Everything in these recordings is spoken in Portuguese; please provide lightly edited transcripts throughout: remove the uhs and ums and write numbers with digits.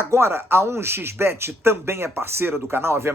Agora, a 1xBet também é parceira do canal AV+.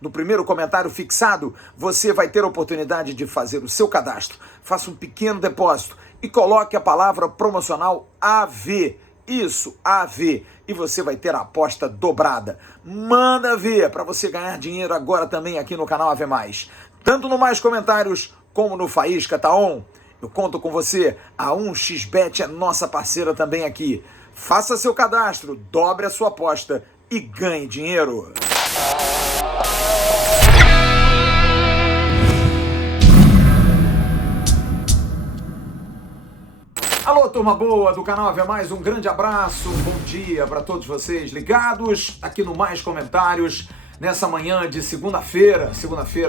No primeiro comentário fixado, você vai ter a oportunidade de fazer o seu cadastro. Faça um pequeno depósito e coloque a palavra promocional AV. Isso, AV. E você vai ter a aposta dobrada. Manda ver para você ganhar dinheiro agora também aqui no canal AV+. Tanto no Mais Comentários como no Faísca Tá On. Eu conto com você. A 1xBet é nossa parceira também aqui. Faça seu cadastro, dobre a sua aposta e ganhe dinheiro. Alô, turma boa do canal AV+, um grande abraço, um bom dia para todos vocês ligados aqui no Mais Comentários, nessa manhã de segunda-feira,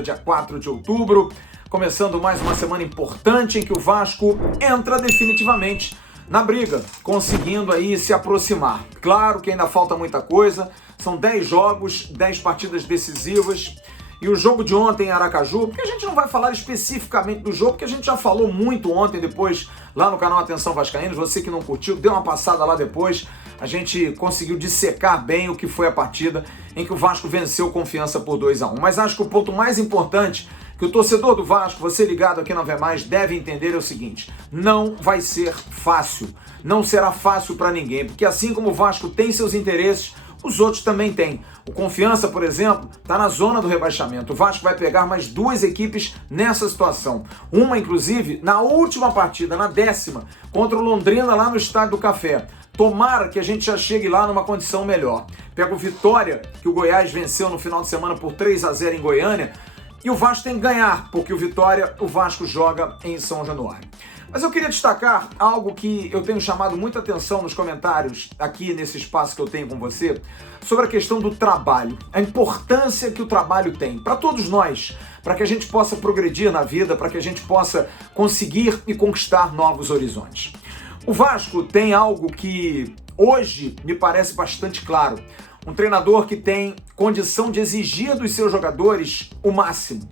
dia 4 de outubro, começando mais uma semana importante em que o Vasco entra definitivamente na briga, conseguindo aí se aproximar. Claro que ainda falta muita coisa, são 10 jogos, 10 partidas decisivas, e o jogo de ontem em Aracaju, porque a gente não vai falar especificamente do jogo, porque a gente já falou muito ontem, depois, lá no canal Atenção Vascaínos, você que não curtiu, dê uma passada lá depois, a gente conseguiu dissecar bem o que foi a partida em que o Vasco venceu Confiança por 2-1. Mas acho que o ponto mais importante que o torcedor do Vasco, você ligado aqui no AV+, deve entender é o seguinte: não vai ser fácil, não será fácil para ninguém, porque assim como o Vasco tem seus interesses, os outros também têm. O Confiança, por exemplo, está na zona do rebaixamento. O Vasco vai pegar mais duas equipes nessa situação. Uma, inclusive, na última partida, na 10ª, contra o Londrina lá no Estádio do Café. Tomara que a gente já chegue lá numa condição melhor. Pega o Vitória, que o Goiás venceu no final de semana por 3-0 em Goiânia, e o Vasco tem que ganhar, porque o Vasco joga em São Januário. Mas eu queria destacar algo que eu tenho chamado muita atenção nos comentários aqui nesse espaço que eu tenho com você, sobre a questão do trabalho, a importância que o trabalho tem para todos nós, para que a gente possa progredir na vida, para que a gente possa conseguir e conquistar novos horizontes. O Vasco tem algo que hoje me parece bastante claro. Um treinador que tem condição de exigir dos seus jogadores o máximo.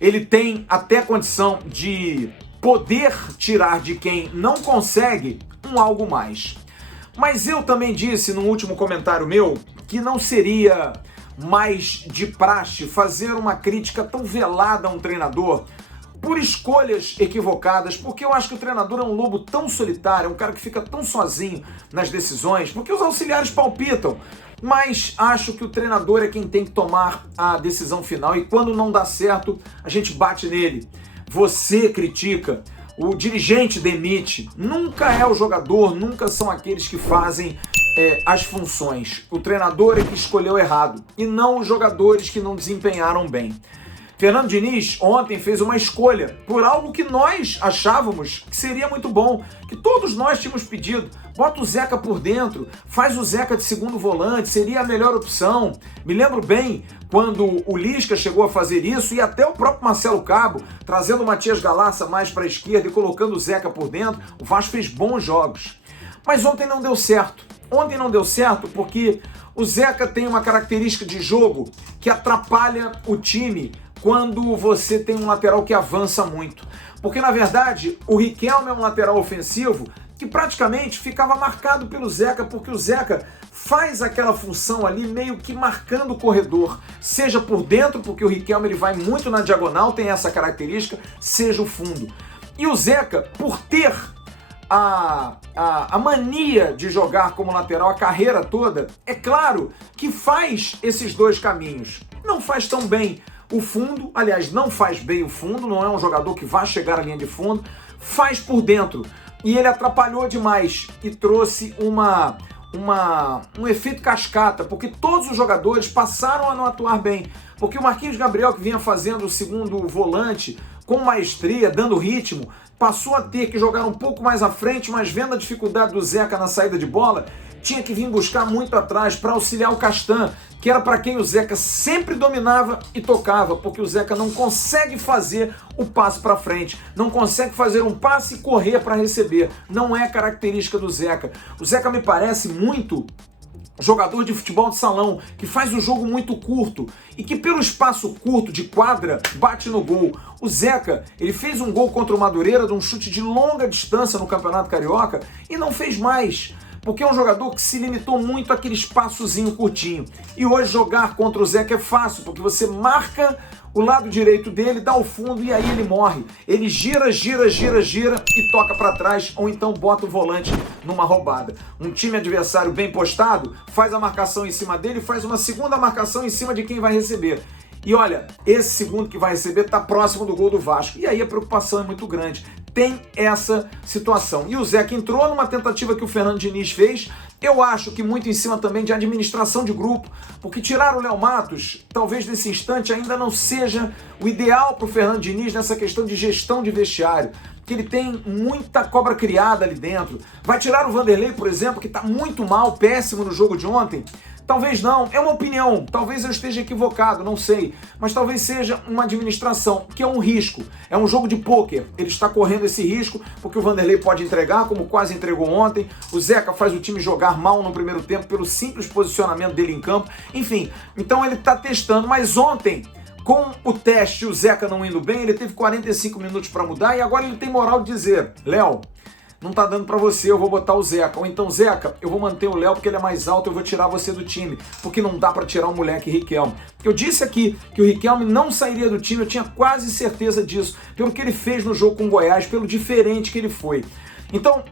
Ele tem até condição de poder tirar de quem não consegue um algo mais. Mas eu também disse no último comentário meu que não seria mais de praxe fazer uma crítica tão velada a um treinador por escolhas equivocadas, porque eu acho que o treinador é um lobo tão solitário, é um cara que fica tão sozinho nas decisões, porque os auxiliares palpitam, mas acho que o treinador é quem tem que tomar a decisão final, e quando não dá certo, a gente bate nele. Você critica, o dirigente demite, nunca é o jogador, nunca são aqueles que fazem as funções. O treinador é que escolheu errado, e não os jogadores que não desempenharam bem. Fernando Diniz ontem fez uma escolha por algo que nós achávamos que seria muito bom, que todos nós tínhamos pedido. Bota o Zeca por dentro, faz o Zeca de segundo volante, seria a melhor opção. Me lembro bem quando o Lisca chegou a fazer isso, e até o próprio Marcelo Cabo, trazendo o Matias Galassa mais para a esquerda e colocando o Zeca por dentro. O Vasco fez bons jogos. Mas ontem não deu certo. Ontem não deu certo porque o Zeca tem uma característica de jogo que atrapalha o time quando você tem um lateral que avança muito. Porque, na verdade, o Riquelme é um lateral ofensivo que praticamente ficava marcado pelo Zeca, porque o Zeca faz aquela função ali meio que marcando o corredor, seja por dentro, porque o Riquelme ele vai muito na diagonal, tem essa característica, seja o fundo. E o Zeca, por ter a mania de jogar como lateral a carreira toda, é claro que faz esses dois caminhos. Não faz tão bem o fundo, aliás, não faz bem o fundo, não é um jogador que vai chegar à linha de fundo, faz por dentro. E ele atrapalhou demais e trouxe um efeito cascata, porque todos os jogadores passaram a não atuar bem. Porque o Marquinhos Gabriel, que vinha fazendo o segundo volante com maestria, dando ritmo, passou a ter que jogar um pouco mais à frente, mas vendo a dificuldade do Zeca na saída de bola, tinha que vir buscar muito atrás para auxiliar o Castan, que era para quem o Zeca sempre dominava e tocava, porque o Zeca não consegue fazer o passe para frente, não consegue fazer um passe e correr para receber. Não é característica do Zeca. O Zeca me parece muito jogador de futebol de salão, que faz o jogo muito curto e que pelo espaço curto de quadra bate no gol. O Zeca, ele fez um gol contra o Madureira de um chute de longa distância no Campeonato Carioca e não fez mais. porque é um jogador que se limitou muito àquele espaçozinho curtinho. E hoje jogar contra o Zeca é fácil, porque você marca o lado direito dele, dá o fundo e aí ele morre. Ele gira e toca para trás, ou então bota o volante numa roubada. Um time adversário bem postado faz a marcação em cima dele, faz uma segunda marcação em cima de quem vai receber. E olha, esse segundo que vai receber está próximo do gol do Vasco. E aí a preocupação é muito grande. Tem essa situação. E o Zeca entrou numa tentativa que o Fernando Diniz fez, eu acho que muito em cima também de administração de grupo, porque tirar o Léo Matos, talvez nesse instante ainda não seja o ideal para o Fernando Diniz nessa questão de gestão de vestiário, que ele tem muita cobra criada ali dentro. Vai tirar o Vanderlei, por exemplo, que está muito mal, péssimo no jogo de ontem? Talvez não, é uma opinião, talvez eu esteja equivocado, não sei, mas talvez seja uma administração, que é um risco, é um jogo de pôquer, ele está correndo esse risco, porque o Vanderlei pode entregar, como quase entregou ontem, o Zeca faz o time jogar mal no primeiro tempo, pelo simples posicionamento dele em campo, enfim, então ele está testando, mas ontem, com o teste, o Zeca não indo bem, ele teve 45 minutos para mudar, e agora ele tem moral de dizer, Léo, não tá dando pra você, eu vou botar o Zeca. Ou então, Zeca, eu vou manter o Léo porque ele é mais alto, eu vou tirar você do time. Porque não dá pra tirar o moleque Riquelme. Eu disse aqui que o Riquelme não sairia do time, eu tinha quase certeza disso. Pelo que ele fez no jogo com o Goiás, pelo diferente que ele foi. Então,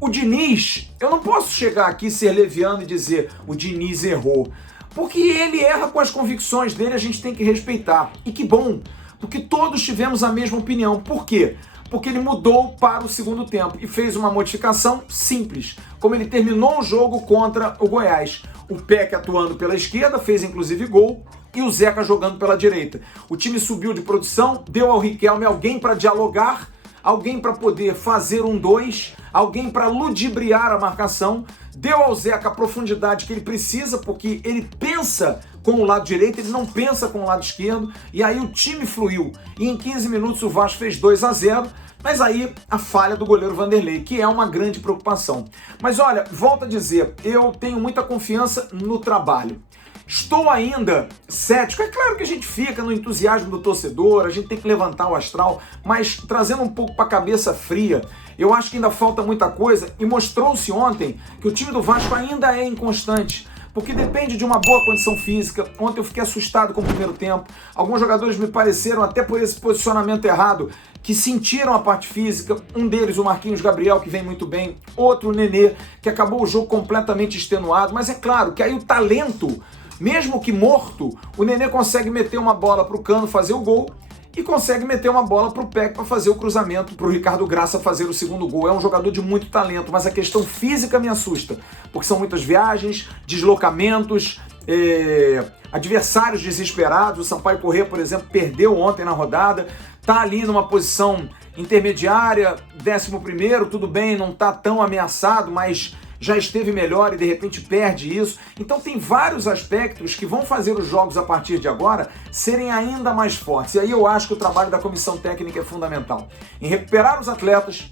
o Diniz, eu não posso chegar aqui, ser leviano e dizer o Diniz errou. Porque ele erra com as convicções dele, a gente tem que respeitar. E que bom, porque todos tivemos a mesma opinião. Por quê? Porque ele mudou para o segundo tempo e fez uma modificação simples, como ele terminou o jogo contra o Goiás. O Peck atuando pela esquerda, fez inclusive gol, e o Zeca jogando pela direita. O time subiu de produção, deu ao Riquelme alguém para dialogar, alguém para poder fazer 1-2, alguém para ludibriar a marcação, deu ao Zeca a profundidade que ele precisa, porque ele pensa com o lado direito, ele não pensa com o lado esquerdo, e aí o time fluiu. E em 15 minutos o Vasco fez 2-0, mas aí a falha do goleiro Vanderlei, que é uma grande preocupação. Mas olha, volto a dizer, eu tenho muita confiança no trabalho. Estou ainda cético, é claro que a gente fica no entusiasmo do torcedor, a gente tem que levantar o astral, mas trazendo um pouco para a cabeça fria, eu acho que ainda falta muita coisa e mostrou-se ontem que o time do Vasco ainda é inconstante, porque depende de uma boa condição física. Ontem eu fiquei assustado com o primeiro tempo, alguns jogadores me pareceram, até por esse posicionamento errado, que sentiram a parte física, um deles o Marquinhos Gabriel, que vem muito bem, outro o Nenê, que acabou o jogo completamente extenuado, mas é claro que aí o talento, mesmo que morto, o Nenê consegue meter uma bola para o Cano fazer o gol e consegue meter uma bola para o Peck para fazer o cruzamento, para o Ricardo Graça fazer o segundo gol. É um jogador de muito talento, mas a questão física me assusta, porque são muitas viagens, deslocamentos, adversários desesperados. O Sampaio Corrêa, por exemplo, perdeu ontem na rodada, está ali numa posição intermediária, 11º, tudo bem, não está tão ameaçado, mas já esteve melhor e de repente perde isso. Então tem vários aspectos que vão fazer os jogos a partir de agora serem ainda mais fortes. E aí eu acho que o trabalho da comissão técnica é fundamental. Em recuperar os atletas,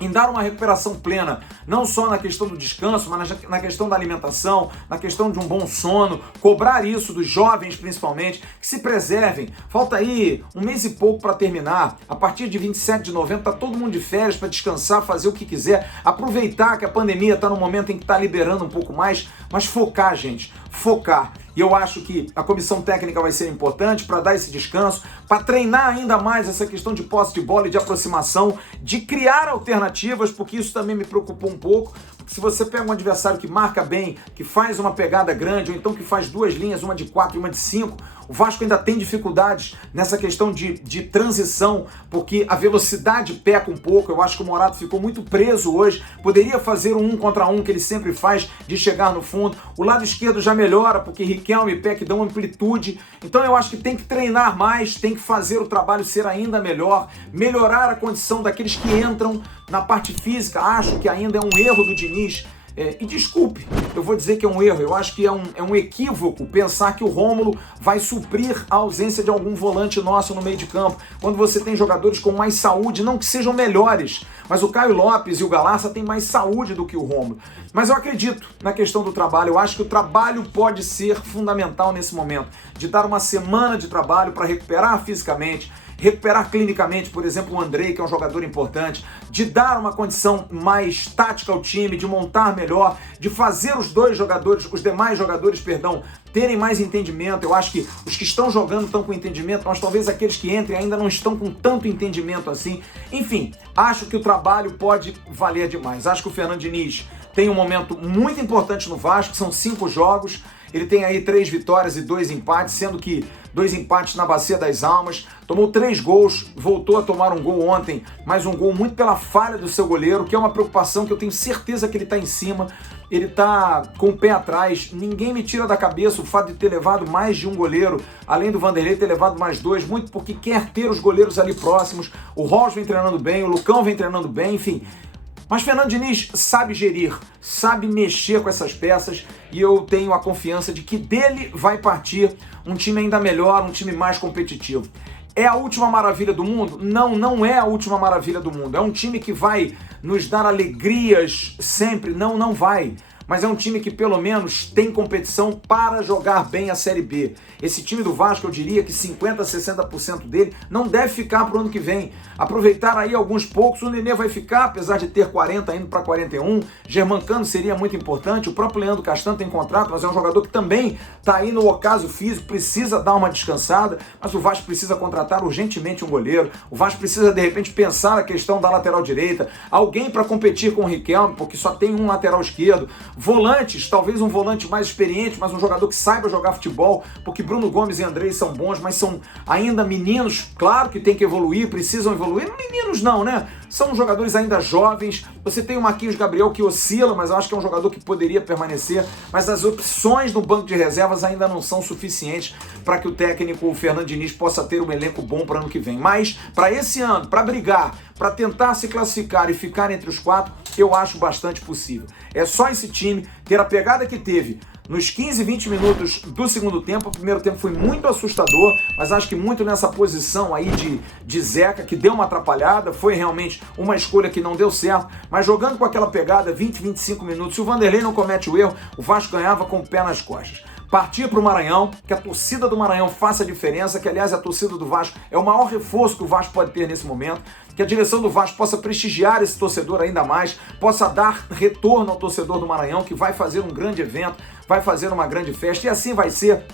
em dar uma recuperação plena, não só na questão do descanso, mas na questão da alimentação, na questão de um bom sono, cobrar isso dos jovens principalmente, que se preservem. Falta aí 1 mês e pouco para terminar, a partir de 27 de novembro tá todo mundo de férias para descansar, fazer o que quiser, aproveitar que a pandemia está no momento em que está liberando um pouco mais, mas focar, gente, focar. E eu acho que a comissão técnica vai ser importante para dar esse descanso, para treinar ainda mais essa questão de posse de bola e de aproximação, de criar alternativas, porque isso também me preocupou um pouco. Se você pega um adversário que marca bem, que faz uma pegada grande, ou então que faz 2 linhas, uma de 4 e uma de 5, o Vasco ainda tem dificuldades nessa questão de transição, porque a velocidade peca um pouco. Eu acho que o Morato ficou muito preso hoje, poderia fazer um 1 contra 1 que ele sempre faz, de chegar no fundo. O lado esquerdo já melhora, porque Riquelme e Peck dão amplitude. Então eu acho que tem que treinar mais, tem que fazer o trabalho ser ainda melhor, melhorar a condição daqueles que entram na parte física. Acho que ainda é um erro do Diniz. E desculpe, eu vou dizer que é um erro, eu acho que é um equívoco pensar que o Rômulo vai suprir a ausência de algum volante nosso no meio de campo, quando você tem jogadores com mais saúde, não que sejam melhores, mas o Caio Lopes e o Galassa têm mais saúde do que o Rômulo. Mas eu acredito na questão do trabalho, eu acho que o trabalho pode ser fundamental nesse momento, de dar uma semana de trabalho para recuperar fisicamente, recuperar clinicamente, por exemplo, o Andrei, que é um jogador importante, de dar uma condição mais tática ao time, de montar melhor, de fazer os demais jogadores, terem mais entendimento. Eu acho que os que estão jogando estão com entendimento, mas talvez aqueles que entrem ainda não estão com tanto entendimento assim. Enfim, acho que o trabalho pode valer demais. Acho que o Fernando Diniz tem um momento muito importante no Vasco, são 5 jogos, ele tem aí 3 vitórias e 2 empates, sendo que 2 empates na Bacia das Almas, tomou 3 gols, voltou a tomar um gol ontem, mas um gol muito pela falha do seu goleiro, que é uma preocupação que eu tenho certeza que ele está em cima, ele está com o pé atrás, ninguém me tira da cabeça o fato de ter levado mais de um goleiro, além do Vanderlei ter levado mais 2, muito porque quer ter os goleiros ali próximos, o Ross vem treinando bem, o Lucão vem treinando bem, enfim. Mas Fernando Diniz sabe gerir, sabe mexer com essas peças e eu tenho a confiança de que dele vai partir um time ainda melhor, um time mais competitivo. É a última maravilha do mundo? Não, não é a última maravilha do mundo. É um time que vai nos dar alegrias sempre? Não, não vai. Mas é um time que pelo menos tem competição para jogar bem a Série B. Esse time do Vasco, eu diria que 50% a 60% dele não deve ficar para o ano que vem. Aproveitar aí alguns poucos, o Nenê vai ficar, apesar de ter 40 indo para 41. Germancano seria muito importante, o próprio Leandro Castan tem contrato, mas é um jogador que também está aí no ocaso físico, precisa dar uma descansada, mas o Vasco precisa contratar urgentemente um goleiro, o Vasco precisa de repente pensar a questão da lateral direita, alguém para competir com o Riquelme, porque só tem um lateral esquerdo, volantes, talvez um volante mais experiente, mas um jogador que saiba jogar futebol, porque Bruno Gomes e Andrei são bons, mas são ainda meninos, claro que tem que evoluir, precisam evoluir, meninos não, né? São jogadores ainda jovens, você tem o Marquinhos Gabriel que oscila, mas eu acho que é um jogador que poderia permanecer, mas as opções do banco de reservas ainda não são suficientes para que o técnico, o Fernando Diniz, possa ter um elenco bom para o ano que vem. Mas para esse ano, para brigar, para tentar se classificar e ficar entre os 4, eu acho bastante possível. É só esse time ter a pegada que teve nos 15, 20 minutos do segundo tempo. O primeiro tempo foi muito assustador, mas acho que muito nessa posição aí de Zeca, que deu uma atrapalhada, foi realmente uma escolha que não deu certo, mas jogando com aquela pegada 20, 25 minutos, se o Vanderlei não comete o erro, o Vasco ganhava com o pé nas costas. Partir para o Maranhão, que a torcida do Maranhão faça a diferença, que aliás a torcida do Vasco é o maior reforço que o Vasco pode ter nesse momento, que a direção do Vasco possa prestigiar esse torcedor ainda mais, possa dar retorno ao torcedor do Maranhão, que vai fazer um grande evento, vai fazer uma grande festa, e assim vai ser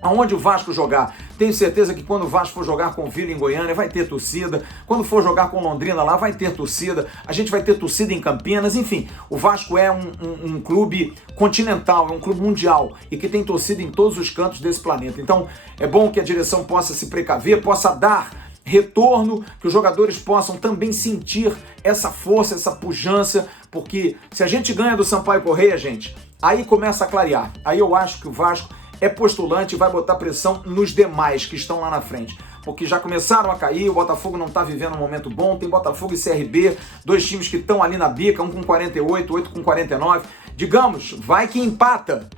aonde o Vasco jogar. Tenho certeza que quando o Vasco for jogar com o Vila em Goiânia, vai ter torcida. Quando for jogar com Londrina lá, vai ter torcida. A gente vai ter torcida em Campinas. Enfim, o Vasco é um clube continental, é um clube mundial e que tem torcida em todos os cantos desse planeta. Então, é bom que a direção possa se precaver, possa dar retorno, que os jogadores possam também sentir essa força, essa pujança, porque se a gente ganha do Sampaio Corrêa, gente, aí começa a clarear. Aí eu acho que o Vasco é postulante e vai botar pressão nos demais que estão lá na frente. Porque já começaram a cair, o Botafogo não está vivendo um momento bom, tem Botafogo e CRB, 2 times que estão ali na bica, um com 48, outro com 49. Digamos, vai que empata.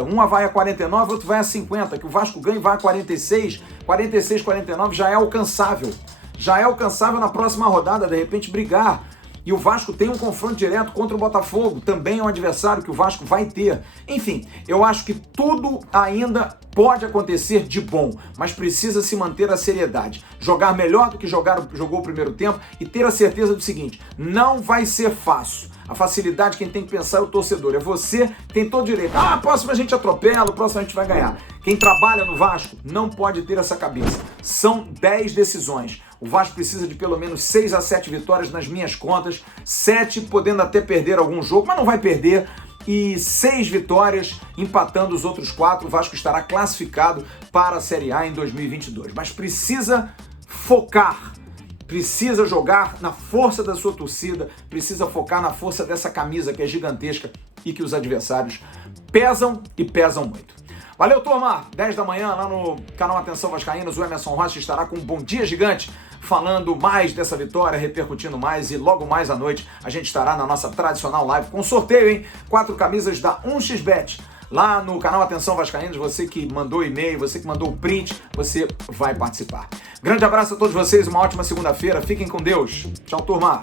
Um vai a 49, outro vai a 50, que o Vasco ganha e vai a 46, 49 já é alcançável. Já é alcançável na próxima rodada, de repente brigar. E o Vasco tem um confronto direto contra o Botafogo, também é um adversário que o Vasco vai ter. Enfim, eu acho que tudo ainda pode acontecer de bom, mas precisa se manter a seriedade. Jogar melhor do que jogou o primeiro tempo e ter a certeza do seguinte, não vai ser fácil. A facilidade, quem tem que pensar é o torcedor. É você que tem todo direito. Próximo a gente atropela, próximo a gente vai ganhar. Quem trabalha no Vasco não pode ter essa cabeça. São 10 decisões. O Vasco precisa de pelo menos 6 a 7 vitórias nas minhas contas. 7 podendo até perder algum jogo, mas não vai perder. E 6 vitórias, empatando os outros 4. O Vasco estará classificado para a Série A em 2022. Mas precisa focar. Precisa jogar na força da sua torcida, precisa focar na força dessa camisa que é gigantesca e que os adversários pesam e pesam muito. Valeu, turma! 10 da manhã lá no canal Atenção Vascaínos, o Emerson Rossi estará com um Bom Dia Gigante, falando mais dessa vitória, repercutindo mais, e logo mais à noite a gente estará na nossa tradicional live com sorteio, hein? 4 camisas da 1xBet. Lá no canal Atenção Vascaínos, você que mandou e-mail, você que mandou o print, você vai participar. Grande abraço a todos vocês, uma ótima segunda-feira, fiquem com Deus. Tchau, turma!